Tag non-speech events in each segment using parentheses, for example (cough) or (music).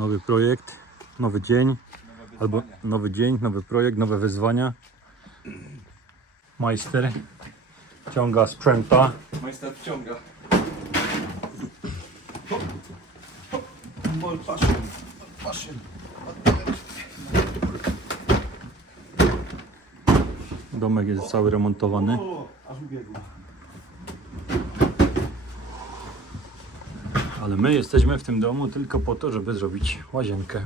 Nowy projekt, nowy dzień, albo nowy dzień, nowy projekt, nowe wyzwania. Majster ciąga sprzęta. Majster wciąga. Bol passion. Passion. Domek jest cały remontowany. O, aż ubiegł. Ale my jesteśmy w tym domu tylko po to, żeby zrobić łazienkę.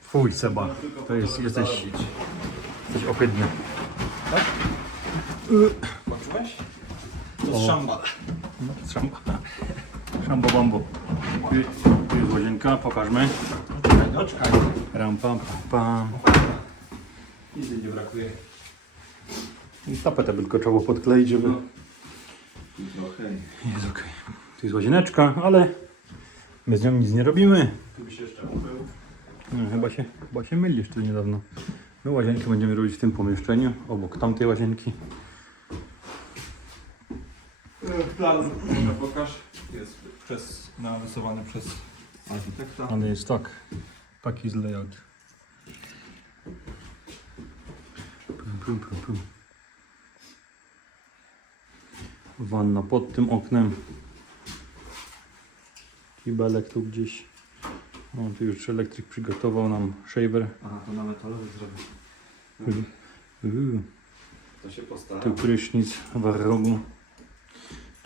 Fuj Seba, to jest, jesteś, jesteś ohydny. Poczułeś? O. To z szamba. No, Szambo, szambo bambo. Tu jest łazienka, pokażmy. No. Ram pam pam pam. Nic nie brakuje. I tapetę by tylko trzeba było podkleić, żeby... Trochę. Jest okej. Tu jest łazieneczka, ale my z nią nic nie robimy. Tu byś jeszcze umył. No, chyba, się, chyba się mylisz tu niedawno. My łazienkę będziemy robić w tym pomieszczeniu, obok tamtej łazienki. Plan. Może pokaż. Jest przez, narysowany przez architekta. Ale jest tak. Taki jest layout. Pum, pum, pum, pum. Wanna pod tym oknem. Kibelek tu gdzieś. No, tu już elektryk przygotował nam shaver. Aha, to na metalowy zrobię. Uuu. To się postara. Tu prysznic w rogu.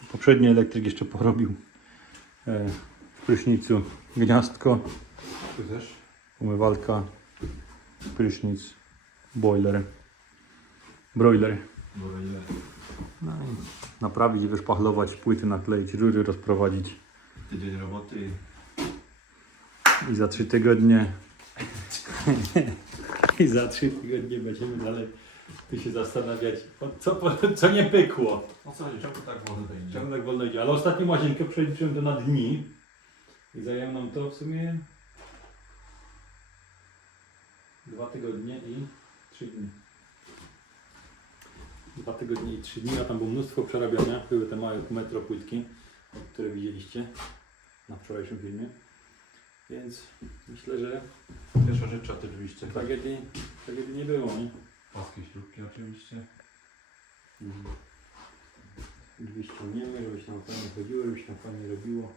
Tu poprzedni elektryk jeszcze porobił e, w prysznicu gniazdko, Tu też. umywalka, prysznic, boiler, broiler. No i naprawić, wyszpachlować, płyty nakleić, rury rozprowadzić Tydzień roboty. i za trzy tygodnie (laughs) i za trzy tygodnie będziemy dalej tu się zastanawiać, co, co nie pykło. O co chodzi? Czemu tak wolno idzie? Czemu tak wolno idzie? Ale ostatnią łazienkę przeliczyłem to na dni i zajęło nam to w sumie dwa tygodnie i trzy dni. Dwa tygodnie i trzy dni, a tam było mnóstwo przerabiania. Były te małe metro płytki, które widzieliście na wczorajszym filmie. Więc myślę, że Pierwsza rzecz oczywiście. tragedii, tragedii nie było, nie? Płaskie śrubki oczywiście. Mhm. Drzwi ściągniemy, żeby się nam fajnie chodziło, żeby się nam fajnie robiło.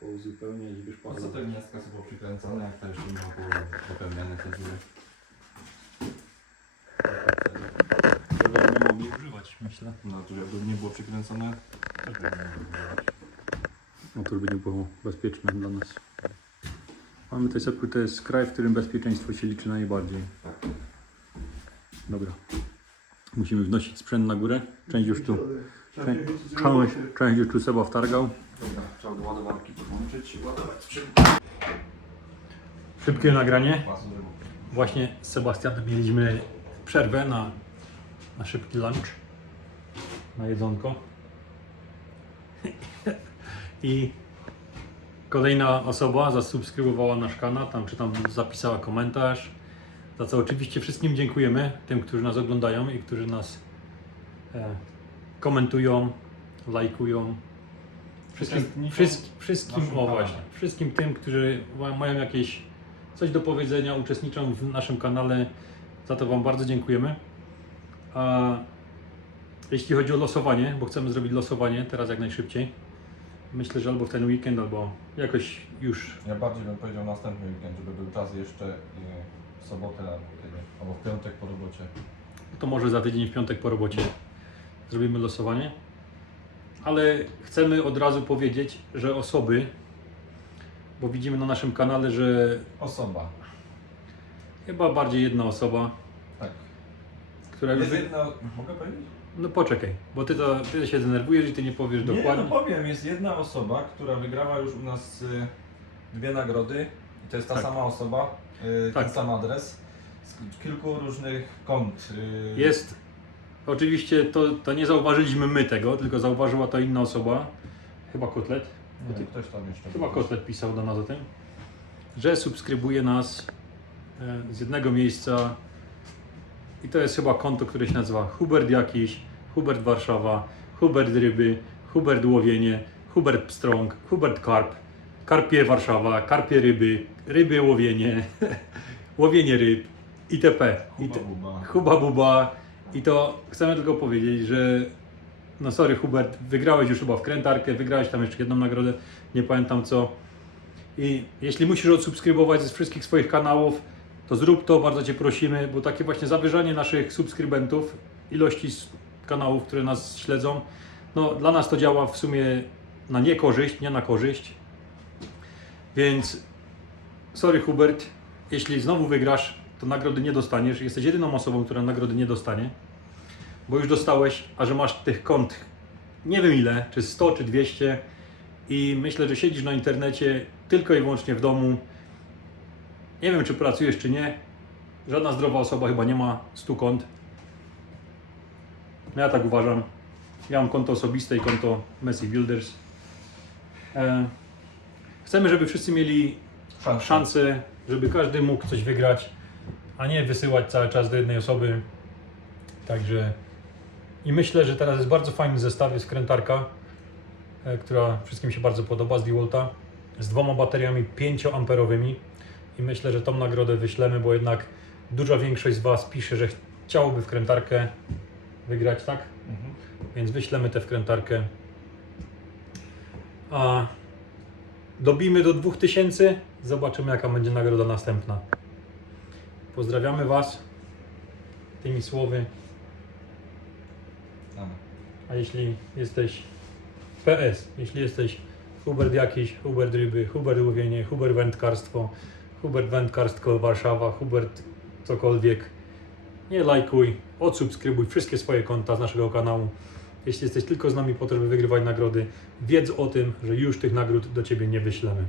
Pouzupełniać, A co wyszpachlować. te gniazdka są przykręcone, jak to jeszcze nie było wypełniane te dziury? Żeby nie używać, myślę. No to jakby nie było przykręcone, też by nie mogło. No to by nie było bezpieczne dla nas. Mamy to jest, to jest kraj, w którym bezpieczeństwo się liczy najbardziej. Tak. Dobra. Musimy wnosić sprzęt na górę. Część już tu, część, część, część już tu Seba wtargał. Dobra, trzeba do ładowarki podłączyć i ładować sprzęt. Szybkie nagranie. Właśnie z Sebastianem mieliśmy przerwę na, na szybki lunch, na jedzonko. I kolejna osoba zasubskrybowała nasz kanał, tam czy tam zapisała komentarz. Za co oczywiście wszystkim dziękujemy, tym, którzy nas oglądają i którzy nas e, komentują, lajkują. Wszystkim, wszystkim, wszystkim, o właśnie, wszystkim tym, którzy ma- mają jakieś coś do powiedzenia, uczestniczą w naszym kanale. Za to Wam bardzo dziękujemy. A jeśli chodzi o losowanie, bo chcemy zrobić losowanie teraz jak najszybciej. Myślę, że albo w ten weekend, albo jakoś już. Ja bardziej bym powiedział następny weekend, żeby był czas jeszcze y, w sobotę albo w piątek po robocie. To może za tydzień w piątek po robocie zrobimy losowanie. Ale chcemy od razu powiedzieć, że osoby, bo widzimy na naszym kanale, że Osoba. chyba bardziej jedna osoba, Tak. która już. Jest Wy... jedna... Mogę powiedzieć? No poczekaj, bo ty, to, ty się denerwujesz i ty nie powiesz Nie, dokładnie. no powiem, jest jedna osoba, która wygrała już u nas y, dwie nagrody i to jest ta Tak. sama osoba, y, Tak. ten sam adres z kilku różnych kont. y, Jest. Oczywiście to, to nie zauważyliśmy my tego, tylko zauważyła to inna osoba. Chyba Kotlet. Nie, ktoś tam jeszcze. Chyba. Kotlet pisał do nas o tym, że subskrybuje nas e, z jednego miejsca. I to jest chyba konto, które się nazywa Hubert jakiś, Hubert Warszawa, Hubert Ryby, Hubert Łowienie, Hubert Pstrąg, Hubert Karp, Karpie Warszawa, Karpie Ryby, Ryby Łowienie, (laughs) Łowienie Ryb, itp. Huba It- buba. Huba Buba. I to chcemy tylko powiedzieć, że no sorry Hubert, wygrałeś już chyba wkrętarkę, wygrałeś tam jeszcze jedną nagrodę, nie pamiętam co. I jeśli musisz odsubskrybować ze wszystkich swoich kanałów, to zrób to, bardzo Cię prosimy, bo takie właśnie zawyżanie naszych subskrybentów, ilości kanałów, które nas śledzą, no dla nas to działa w sumie na niekorzyść, nie na korzyść. Więc sorry Hubert, jeśli znowu wygrasz, to nagrody nie dostaniesz. Jesteś jedyną osobą, która nagrody nie dostanie, bo już dostałeś, a że masz tych kont nie wiem ile, czy 100, czy 200 i myślę, że siedzisz na internecie tylko i wyłącznie w domu. Nie wiem, czy pracujesz, czy nie. Żadna zdrowa osoba chyba nie ma 100 kont. No ja tak uważam. Ja mam konto osobiste i konto Messi Builders. E, chcemy, żeby wszyscy mieli szansę, żeby każdy mógł coś wygrać, a nie wysyłać cały czas do jednej osoby. Także i myślę, że teraz jest bardzo fajny zestaw, jest krętarka, e, która wszystkim się bardzo podoba z DeWalta, z dwoma bateriami 5-amperowymi i myślę, że tą nagrodę wyślemy, bo jednak duża większość z Was pisze, że chciałoby wkrętarkę wygrać, tak? Mhm. Więc wyślemy tę wkrętarkę. A dobijmy do 2000, zobaczymy jaka będzie nagroda następna. Pozdrawiamy Was tymi słowy. A jeśli jesteś PS, jeśli jesteś Hubert jakiś, Hubert Ryby, Hubert Łowienie, Hubert Wędkarstwo, Hubert Wędkarstwo Warszawa, Hubert cokolwiek, nie lajkuj, odsubskrybuj wszystkie swoje konta z naszego kanału. Jeśli jesteś tylko z nami po to, żeby wygrywać nagrody, wiedz o tym, że już tych nagród do Ciebie nie wyślemy.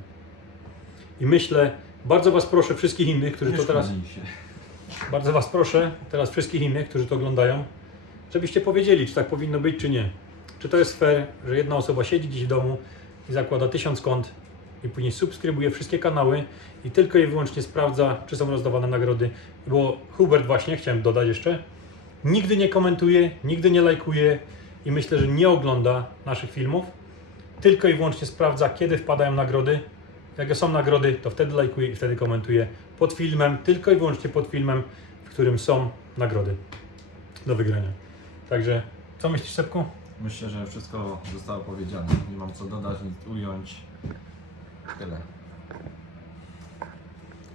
I myślę, bardzo Was proszę, wszystkich innych, którzy to teraz... Bardzo Was proszę, teraz wszystkich innych, którzy to oglądają, żebyście powiedzieli, czy tak powinno być, czy nie. Czy to jest fair, że jedna osoba siedzi gdzieś w domu i zakłada tysiąc kont i później subskrybuje wszystkie kanały i tylko i wyłącznie sprawdza, czy są rozdawane nagrody. Bo Hubert właśnie, chciałem dodać jeszcze, nigdy nie komentuje, nigdy nie lajkuje i myślę, że nie ogląda naszych filmów. Tylko i wyłącznie sprawdza, kiedy wpadają nagrody. Jak są nagrody, to wtedy lajkuje i wtedy komentuje pod filmem, tylko i wyłącznie pod filmem, w którym są nagrody do wygrania. Także, co myślisz, Sepku? Myślę, że wszystko zostało powiedziane. Nie mam co dodać, nic ująć. Tyle.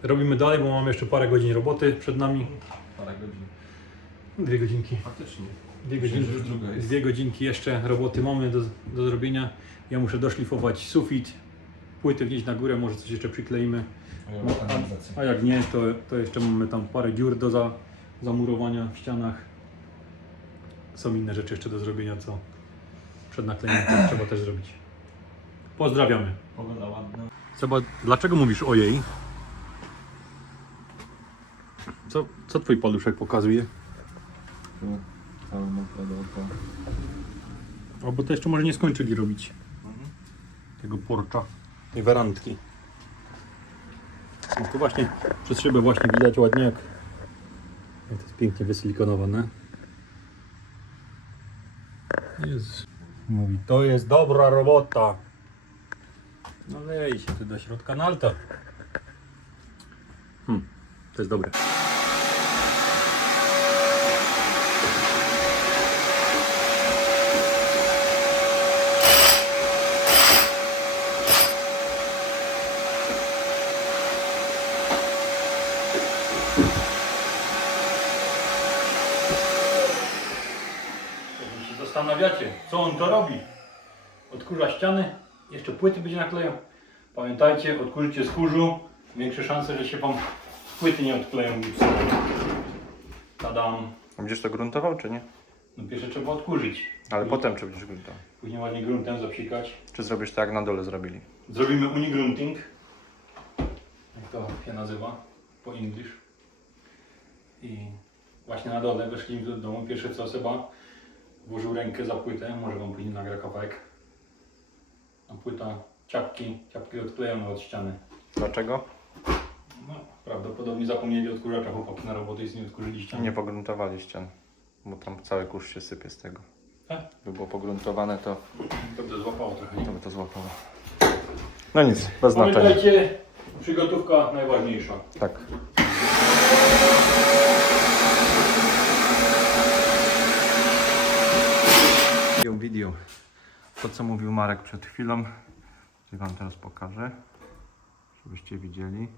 Robimy dalej, bo mamy jeszcze parę godzin roboty przed nami. Parę godzin. Dwie godzinki. Faktycznie. Dwie, Myślę, godzin, że już druga jest. dwie godzinki jeszcze roboty mamy do, do zrobienia. Ja muszę doszlifować sufit, płyty wnieść na górę, może coś jeszcze przykleimy. A No. A jak nie, to, to jeszcze mamy tam parę dziur do za, zamurowania w ścianach. Są inne rzeczy jeszcze do zrobienia, co przed naklejeniem trzeba też zrobić. Pozdrawiamy. Pogoda ładna. Seba, dlaczego mówisz ojej? Co, co twój paluszek pokazuje? Tu mokro dookoła. O, bo to jeszcze może nie skończyli robić Mhm. tego porcza i werandki. No tu właśnie przez szybę właśnie widać ładnie jak, jak to jest pięknie wysilikonowane. Jest. Mówi, to jest dobra robota. No lej się tu do środka nalta. Hmm, to jest dobre. Zastanawiacie, co on to robi. Odkurza ściany, jeszcze płyty będzie naklejał. Pamiętajcie, odkurzycie z kurzu, większe szanse, że się wam płyty nie odkleją. Tadam. Będziesz to gruntował, czy nie? No pierwsze trzeba odkurzyć. Ale potem czy będziesz gruntował? Później ładnie gruntem zapsikać. Czy zrobisz tak jak na dole zrobili? Zrobimy unigrunting. Jak to się nazywa po English. I właśnie na dole weszliśmy do domu. Pierwsze co Seba włożył rękę za płytę. Może wam później nagra kawałek. A płyta ciapki, ciapki odklejone od ściany. Dlaczego? No, prawdopodobnie zapomnieli odkurzacza chłopaki na roboty i z nie odkurzyli ściany. Nie pogruntowali ścian. Bo tam cały kurz się sypie z tego. By było pogruntowane, to, To by złapało trochę. to by to złapało. No nic, bez znaczenia. Pamiętajcie, przygotówka najważniejsza. Tak. Video, video. To co mówił Marek przed chwilą, to wam teraz pokażę, żebyście widzieli,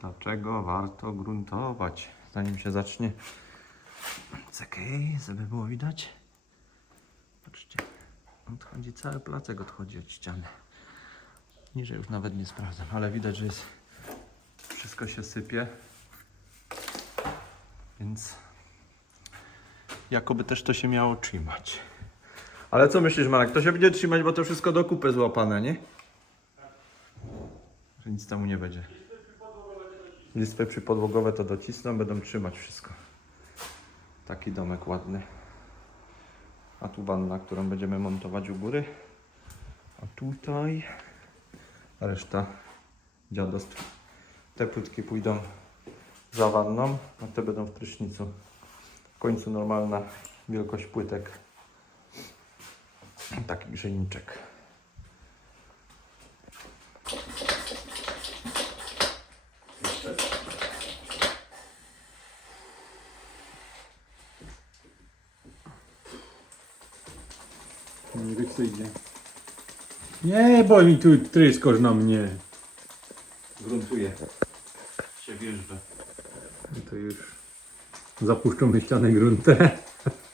dlaczego warto gruntować, zanim się zacznie. Czekaj, żeby było widać. Patrzcie, odchodzi cały placek, odchodzi od ściany. Niżej już nawet nie sprawdzam, ale widać, że jest wszystko się sypie. Więc jakoby też to się miało trzymać. Ale co myślisz, Marek? To się będzie trzymać, bo to wszystko do kupy złapane, nie? Że nic temu nie będzie. Listwy przypodłogowe to docisną, będą trzymać wszystko. Taki domek ładny. A tu wanna, którą będziemy montować u góry. A tutaj reszta dziadostw. Te płytki pójdą za wanną, a te będą w prysznicu. W końcu normalna wielkość płytek. Taki grzejniczek. Nie wiem, co idzie. Nie, bo mi tu tryskosz na mnie. Gruntuje się. No to już zapuszczą ścianę gruntę.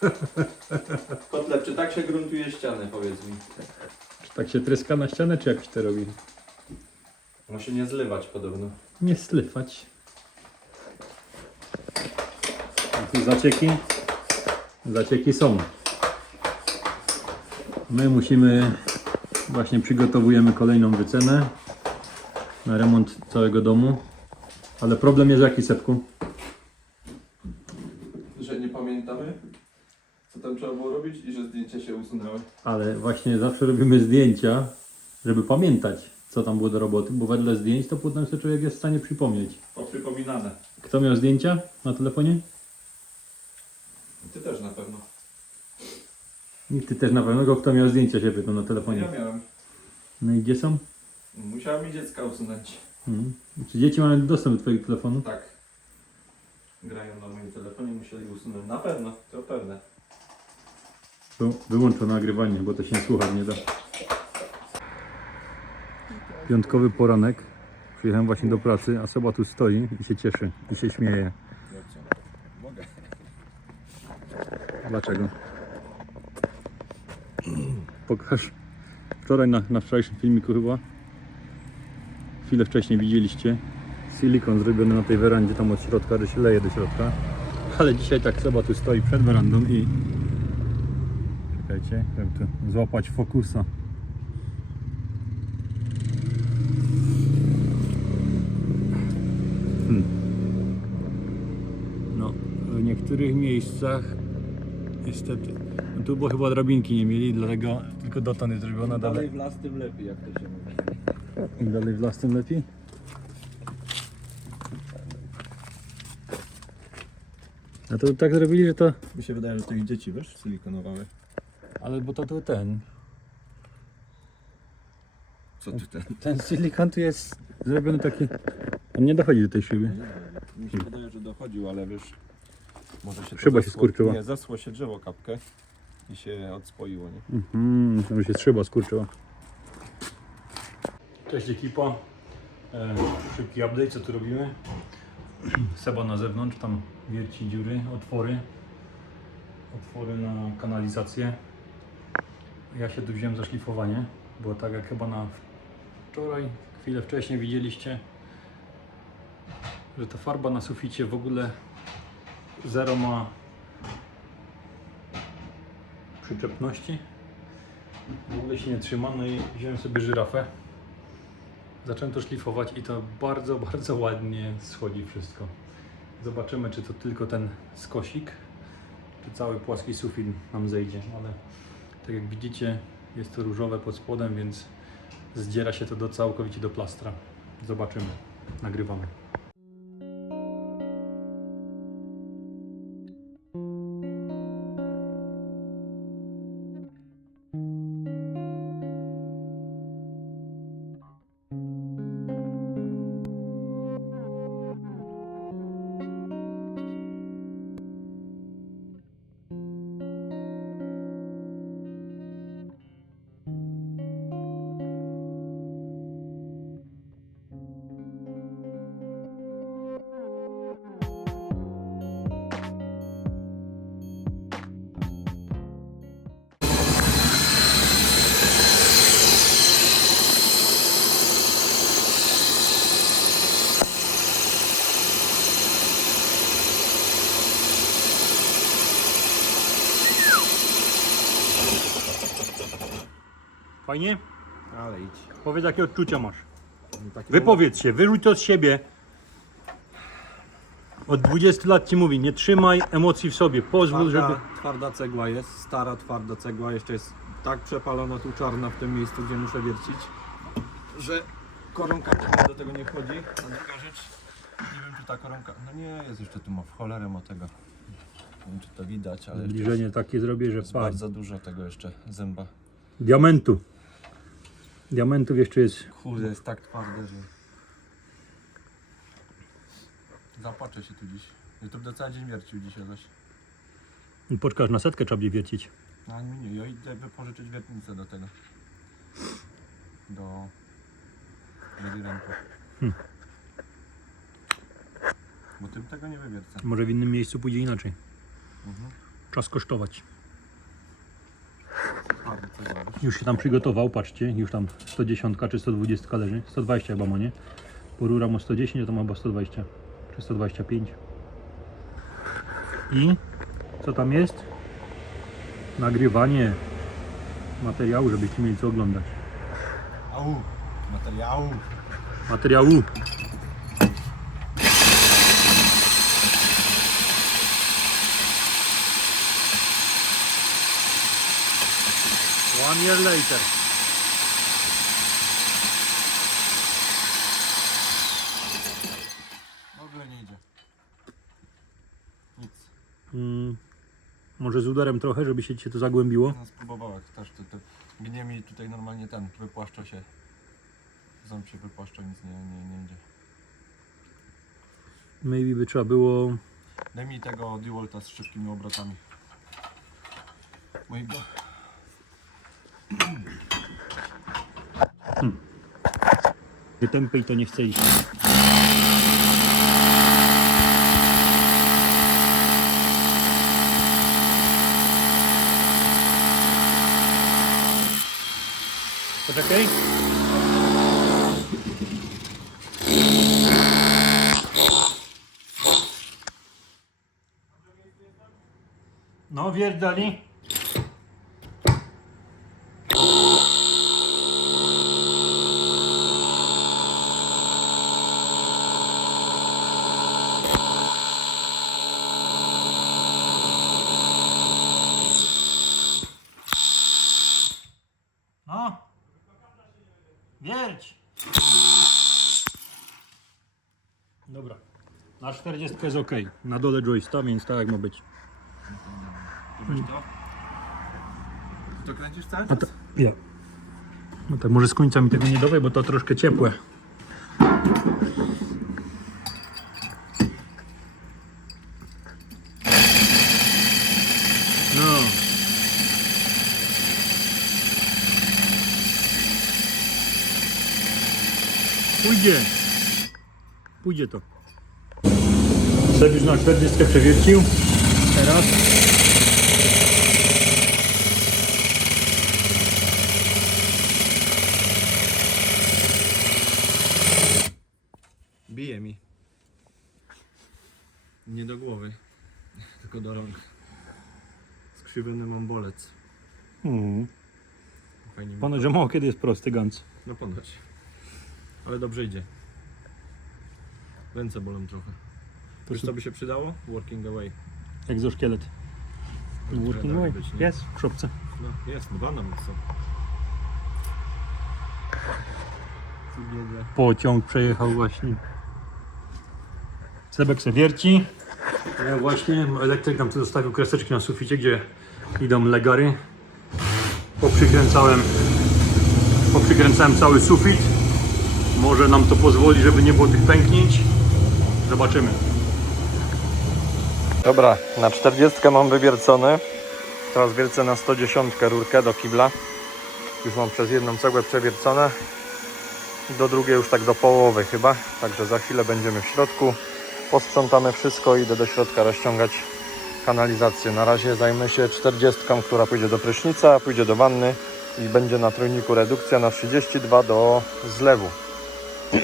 (laughs) Kotlep, czy tak się gruntuje ścianę, powiedz mi? Czy tak się tryska na ścianę, czy jak się to robi? Ma się nie zlywać podobno. Nie slyfać. A tu zacieki? Zacieki są. My musimy, właśnie przygotowujemy kolejną wycenę na remont całego domu. Ale problem jest jaki, Sepku? Że nie pamiętamy, co tam trzeba było robić i że zdjęcia się usunęły. Ale właśnie zawsze robimy zdjęcia, żeby pamiętać, co tam było do roboty, bo wedle zdjęć to potem sobie człowiek jest w stanie przypomnieć. Poprzypominane. Kto miał zdjęcia na telefonie? Ty też na pewno. I ty też na pewno, tylko kto miał zdjęcia się pytam na telefonie. Ja miałem. No i gdzie są? Musiałem mi dziecka usunąć. Mhm. Czy dzieci mają dostęp do twojego telefonu? Tak. Grają na moim telefonie, musieli usunąć. Na pewno, to pewne. To wyłączę nagrywanie, bo to się słuchać nie da. Piątkowy poranek. Przyjechałem właśnie do pracy, a Soba tu stoi i się cieszy, i się śmieje. Dlaczego? Pokaż. Wczoraj na, na wczorajszym filmiku chyba. Chwilę wcześniej widzieliście. Silikon zrobiony na tej werandzie tam od środka, że się leje do środka. Ale dzisiaj tak Soba tu stoi przed werandą i... Czekajcie, żeby tu złapać fokusa. Hmm. No, w niektórych miejscach niestety. No tu bo chyba drabinki nie mieli, dlatego tylko dotąd jest zrobiona Dalej dalej. w las, tym lepiej, jak to się mówi. Im dalej w las, tym lepiej. A to tak zrobili, że to. Mi się wydaje, że to ich dzieci, wiesz, silikonowały. Ale bo to tu ten. Co ty ten? Ten silikon tu jest zrobiony taki. On nie dochodzi do tej szyby. Mi się wydaje, że dochodził, ale wiesz... Może się to Szyba się skurczyła. Nie, zasło się drzewo kapkę i się odspoiło, nie? Mhm, myślałem, że się szyba skurczyła. Cześć ekipa. E, szybki update, co tu robimy. Seba na zewnątrz, tam wierci dziury, otwory. Otwory na kanalizację. Ja się tu wziąłem za szlifowanie, bo tak jak chyba na wczoraj, chwilę wcześniej widzieliście, że ta farba na suficie w ogóle zero ma przyczepności. W ogóle się nie trzyma, no i wziąłem sobie żyrafę. Zacząłem to szlifować i to bardzo, (laughs) bardzo ładnie schodzi wszystko. Zobaczymy, czy to tylko ten skosik, czy cały płaski sufit nam zejdzie, ale tak jak widzicie, jest to różowe pod spodem, więc zdziera się to do całkowicie do plastra. Zobaczymy. Nagrywamy. Fajnie? Ale idź. Powiedz jakie odczucia masz. Taki Wypowiedz się, wyrzuć to z siebie. Od 20 lat ci mówi, nie trzymaj emocji w sobie, pozwól, Twarda, żeby... twarda cegła jest, stara twarda cegła, jeszcze jest tak przepalona tu czarna w tym miejscu, gdzie muszę wiercić, że koronka do tego nie wchodzi. A druga rzecz, nie wiem czy ta koronka, no nie, jest jeszcze tu ma w cholerę ma tego. Nie wiem czy to widać, ale Zbliżenie takie zrobię, że jest bardzo dużo tego jeszcze zęba. Diamentu. Diamentów jeszcze jest. Kurde, jest tak twarde, że... Zapatrzę się tu dziś. Ja to będę cały dzień wiercił dzisiaj coś. I Poczkaż na setkę trzeba będzie wiercić. No ale nie, ja idę wypożyczyć wiertnicę do tego. Do... Do ręku. Hmm. Bo tym tego nie wywiercę. Może w innym miejscu pójdzie inaczej. Mhm. Czas kosztować. Już się tam przygotował, patrzcie, już tam 110 czy 120 leży. 120 chyba ma, nie? Bo rura ma 110, a to ma chyba 120 czy 125. I co tam jest? Nagrywanie materiału, żebyście mieli co oglądać. Au! Materiału! Materiału. One year later. W ogóle nie idzie. Nic. Mm, może z udarem trochę, żeby się cię to zagłębiło. No spróbowałem też to, to gnie mi tutaj normalnie ten, wypłaszcza się. Ząb się wypłaszcza, nic nie, nie, nie idzie. Maybe by trzeba było Daj mi tego DeWalta z szybkimi obrotami. Mojego. Tempy i to nie chce iść. Poczekaj. No, wjeżdżali. No. Wierć. Dobra. Na 40 jest ok. Na dole joysta, więc tak jak ma być. Robisz to? To kręcisz cały A czas? ja. No tak, może z końca mi tego nie dawaj, bo to troszkę ciepłe. No. Pójdzie. Pójdzie to. Seb już na 40 przewiercił. Teraz. Bije mi. Nie do głowy, (laughs) tylko do rąk. Skrzywiony mam bolec. Mhm. Fajnie mi. Ponoć, że mało kiedy jest prosty gans. No ponoć. Ale dobrze idzie. Ręce bolą trochę. To Wiesz co by się przydało? Working away. Egzoszkielet. Working Powinno away. być, nie? Jest w szopce. No jest, dwa. Tu biega. Pociąg przejechał właśnie. Sebek se wierci. Ja właśnie elektryk nam tu zostawił kreseczki na suficie, gdzie idą legary. Poprzykręcałem, poprzykręcałem cały sufit. Może nam to pozwoli, żeby nie było tych pęknięć. Zobaczymy. Dobra, na 40 mam wywiercony. Teraz wiercę na 110 rurkę do kibla. Już mam przez jedną cegłę przewiercone. Do drugiej już tak do połowy chyba. Także za chwilę będziemy w środku. Posprzątamy wszystko i idę do środka rozciągać kanalizację. Na razie zajmę się 40, która pójdzie do prysznica, pójdzie do wanny i będzie na trójniku redukcja na 32 do zlewu. (clears throat)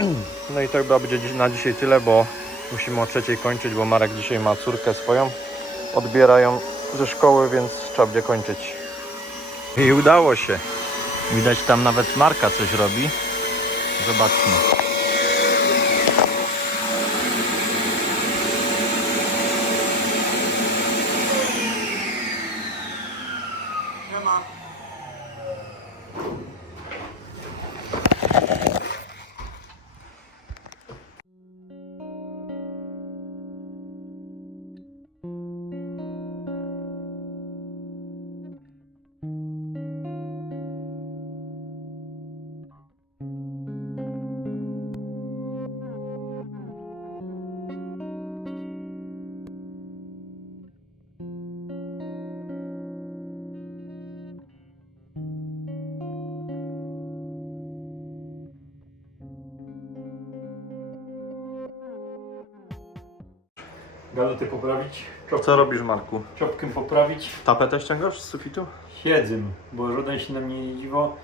No i to chyba będzie na dzisiaj tyle, bo musimy o trzeciej kończyć, bo Marek dzisiaj ma córkę swoją. Odbierają ze szkoły, więc trzeba będzie kończyć. I udało się. Widać tam nawet Marka coś robi. Zobaczmy. Poprawić, Co robisz Marku? czopkę poprawić. Tapetę ściągasz z sufitu? Siedzę, bo żaden się na mnie nie dziwo,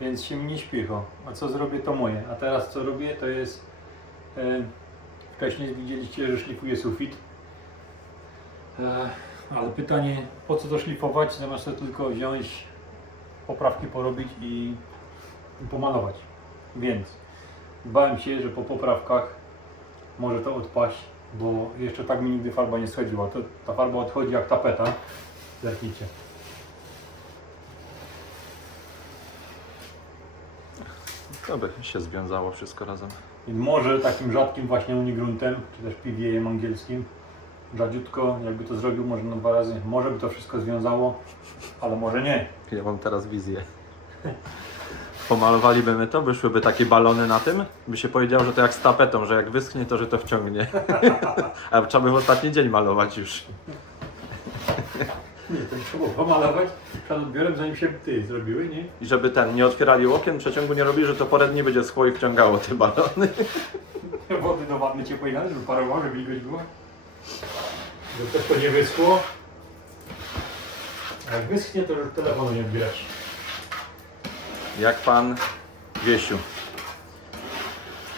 więc się mi nie śpiecho. A co zrobię, to moje. A teraz co robię, to jest... E, wcześniej widzieliście, że szlifuję sufit. E, ale pytanie, po co to szlifować, zamiast to tylko wziąć, poprawki porobić i, i pomalować. Więc bałem się, że po poprawkach może to odpaść, bo jeszcze tak mi nigdy farba nie schodziła. To, ta farba odchodzi jak tapeta. Zerknijcie. To by się związało wszystko razem. I może takim rzadkim właśnie unigruntem, czy też PVA angielskim, rzadziutko, jakby to zrobił może na dwa razy, może by to wszystko związało, ale może nie. Ja mam teraz wizję. (laughs) Pomalowaliby my to, wyszłyby takie balony na tym, by się powiedział, że to jak z tapetą, że jak wyschnie, to że to wciągnie. (laughs) A trzeba by w ostatni dzień malować już. Nie, to trzeba pomalować przed odbiorem, zanim się ty zrobiły, nie? I żeby ten, nie otwierali okien, przeciągu nie robili, że to porędnie nie będzie schło i wciągało te balony. (laughs) Wody do wanny ciepłej należy, żeby parowało, żeby wilgoć była. Żeby też to nie wyschło. A jak wyschnie, to już telefonu nie odbierać. Jak pan Wiesiu.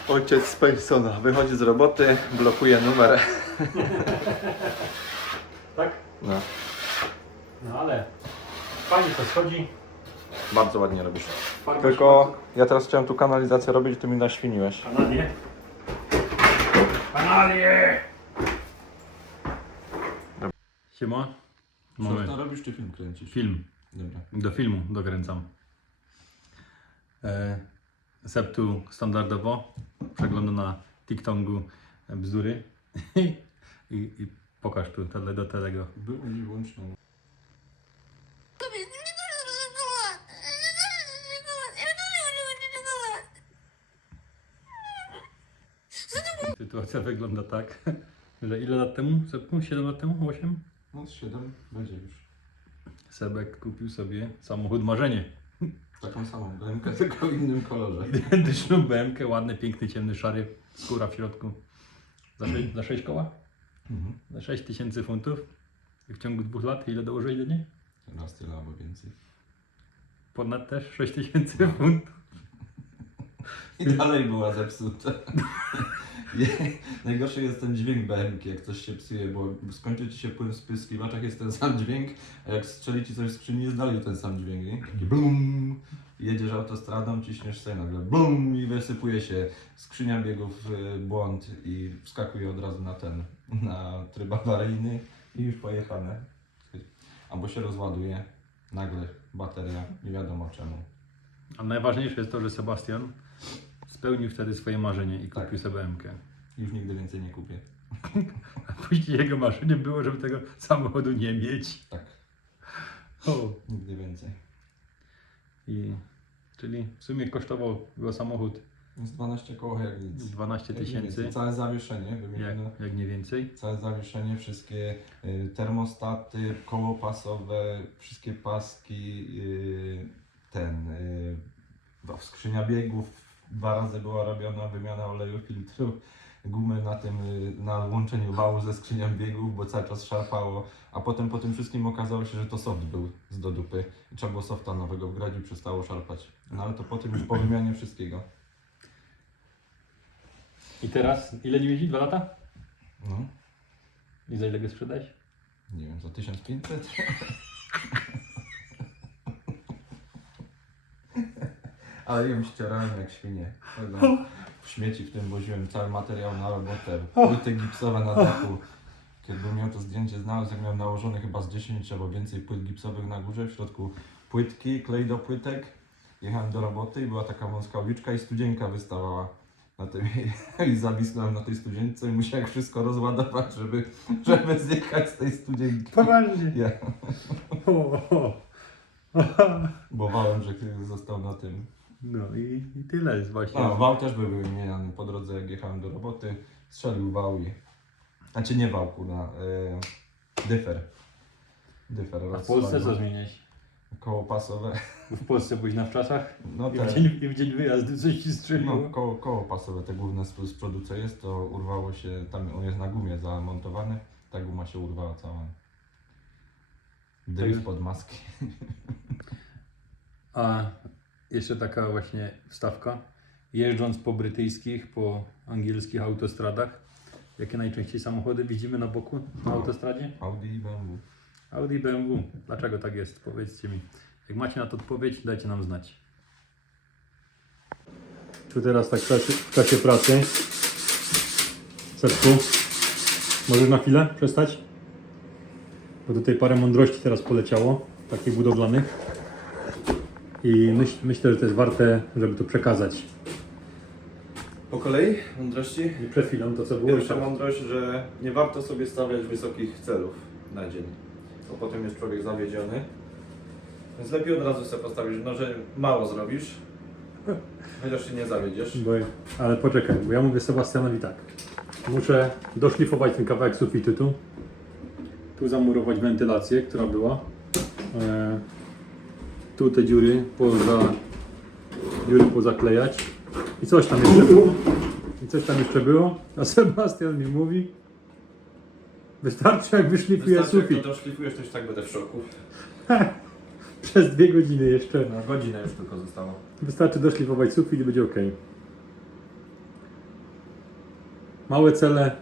Ojciec Spacona wychodzi z roboty, blokuje numer. (laughs) Tak? No, No ale fajnie to schodzi. bardzo ładnie robisz. Farba Tylko ja teraz chciałem tu kanalizację robić, ty mi naświniłeś. Kanalię. Kanalię! Siema. Mamy robisz czy film kręcisz? film. Dobra. Do filmu dokręcam. E, Septu standardowo. Przeglądu na TikToku bzdury. (laughs) I, I pokaż tu tele do tego. Było i wyłączne. Sytuacja wygląda tak, (laughs) że ile lat temu? Septu? 7 lat temu? 8? No z 7 będzie już. Sebek kupił sobie samochód marzenie. Taką samą BMK, (laughs) tylko w innym kolorze. Identyczną BMK, ładny, piękny, ciemny, szary, skóra w środku. Za 6, za 6 koła? Mhm. Za 6 tysięcy funtów. I w ciągu dwóch lat ile dołożyli do niej? Raz tyle albo więcej. Ponad też 6 tysięcy funtów. (laughs) I dalej była zepsuta. (laughs) (laughs) Najgorszy jest ten dźwięk BMK, jak coś się psuje, bo skończy ci się płyn w spryskiwaczach, jest ten sam dźwięk, a jak strzeli ci coś w skrzyni, jest dalej ten sam dźwięk, nie? Taki blum, jedziesz autostradą, ciśniesz sobie nagle blum i wysypuje się skrzynia biegów, błąd i wskakuje od razu na ten, na tryb awaryjny i już pojechane. Albo się rozładuje, nagle bateria, nie wiadomo czemu. A najważniejsze jest to, że Sebastian spełnił wtedy swoje marzenie i Tak. kupił sobie BMK. Już nigdy więcej nie kupię. (laughs) A później jego marzeniem było, żeby tego samochodu nie mieć. Tak, O. nigdy więcej. I, czyli w sumie kosztował go samochód Jest 12 koło jak nic. 12 Jak nie tysięcy. Całe zawieszenie, jak, wymienione. jak nie więcej. Całe zawieszenie, wszystkie y, termostaty, koło pasowe, wszystkie paski, y, ten, y, skrzynia biegów, dwa razy była robiona wymiana oleju filtru, gumy na tym, y, na łączeniu wału ze skrzynią biegów, bo cały czas szarpało, a potem po tym wszystkim okazało się, że to soft był z do dupy i trzeba było softa nowego wgrać i przestało szarpać. No ale to po tym już po wymianie wszystkiego. I teraz ile nie jeździ? Dwa lata? No, I za ile go sprzedałeś? nie wiem, za 1500? (laughs) Ale ją ścierałem jak świnie. Tego Śmieci w tym woziłem, cały materiał na robotę, płyty gipsowe na dachu. Kiedy miał to zdjęcie znalazł, jak miałem nałożone chyba z 10 albo więcej płyt gipsowych na górze, w środku płytki, klej do płytek. Jechałem do roboty i była taka wąska uliczka i studzienka wystawała na tym (laughs) i zawisłem na tej studzience i musiałem wszystko rozładować, żeby, żeby zjechać z tej studzienki. Poważnie. Ja, bo bałem, że ktoś został na tym. No i, i tyle jest właśnie. No, wał też był wymieniany po drodze, jak jechałem do roboty. Strzelił wał i... Znaczy nie wał, kurna, yy, dyfer. Dyfer A w Polsce co zmieniać? Koło pasowe. W Polsce byłeś na wczasach No i tak. w dzień, i w dzień wyjazdu coś ci strzeliło. No, koło, koło pasowe, te główne z, z przodu co jest, to urwało się, tam on jest na gumie zamontowany, ta guma się urwała cała. Dym Tak. spod maski. (laughs) A jeszcze taka właśnie wstawka. Jeżdżąc po brytyjskich, po angielskich autostradach, jakie najczęściej samochody widzimy na boku na autostradzie? Audi i BMW. Audi, BMW. Dlaczego tak jest? Powiedzcie mi. Jak macie na to odpowiedź, dajcie nam znać. Tu teraz tak w czasie, w czasie pracy. Sepku, możesz na chwilę przestać? Bo tutaj parę mądrości teraz poleciało, takich budowlanych. I myśl, myślę, że to jest warte, żeby to przekazać. Po kolei mądrości. I przed chwilą to co było. Pierwsza teraz. mądrość, że nie warto sobie stawiać wysokich celów na dzień, bo potem jest człowiek zawiedziony. Więc lepiej od razu sobie postawić, no że mało zrobisz, chociaż się nie zawiedziesz. Bo, ale poczekaj, bo ja mówię Sebastianowi tak. Muszę doszlifować ten kawałek sufitu tu. Tu zamurować wentylację, która była. E, tu te dziury poza, dziury pozaklejać. I coś tam jeszcze było. I coś tam jeszcze było. A Sebastian mi mówi. Wystarczy jak wyszlifuję Wystarczy jak sufit. to doszlifujesz, to już tak będę w szoku. (laughs) Przez dwie godziny jeszcze. No godzinę już tylko zostało. Wystarczy doszlifować sufit i będzie ok. Małe cele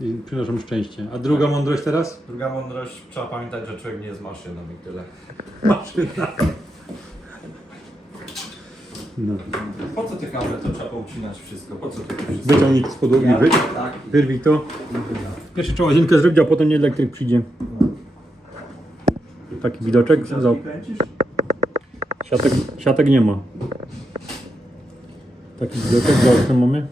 i przynoszą szczęście. A druga mądrość teraz? Druga mądrość, trzeba pamiętać, że człowiek nie jest maszyną i tyle. (laughs) Maszyna. No. Po co te kable to trzeba poucinać wszystko? Po co to wszystko? Wyciągnij z podłogi, wy, Tak. wyrwij to. Pierwszy trzeba łazienkę zrobić, a potem nie elektryk przyjdzie. Taki widoczek. Za, kręcisz? siatek, siatek nie ma. Taki widoczek za oknem mamy.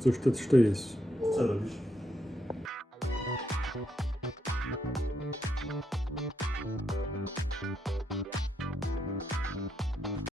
Cóż to, to jest? Co robisz?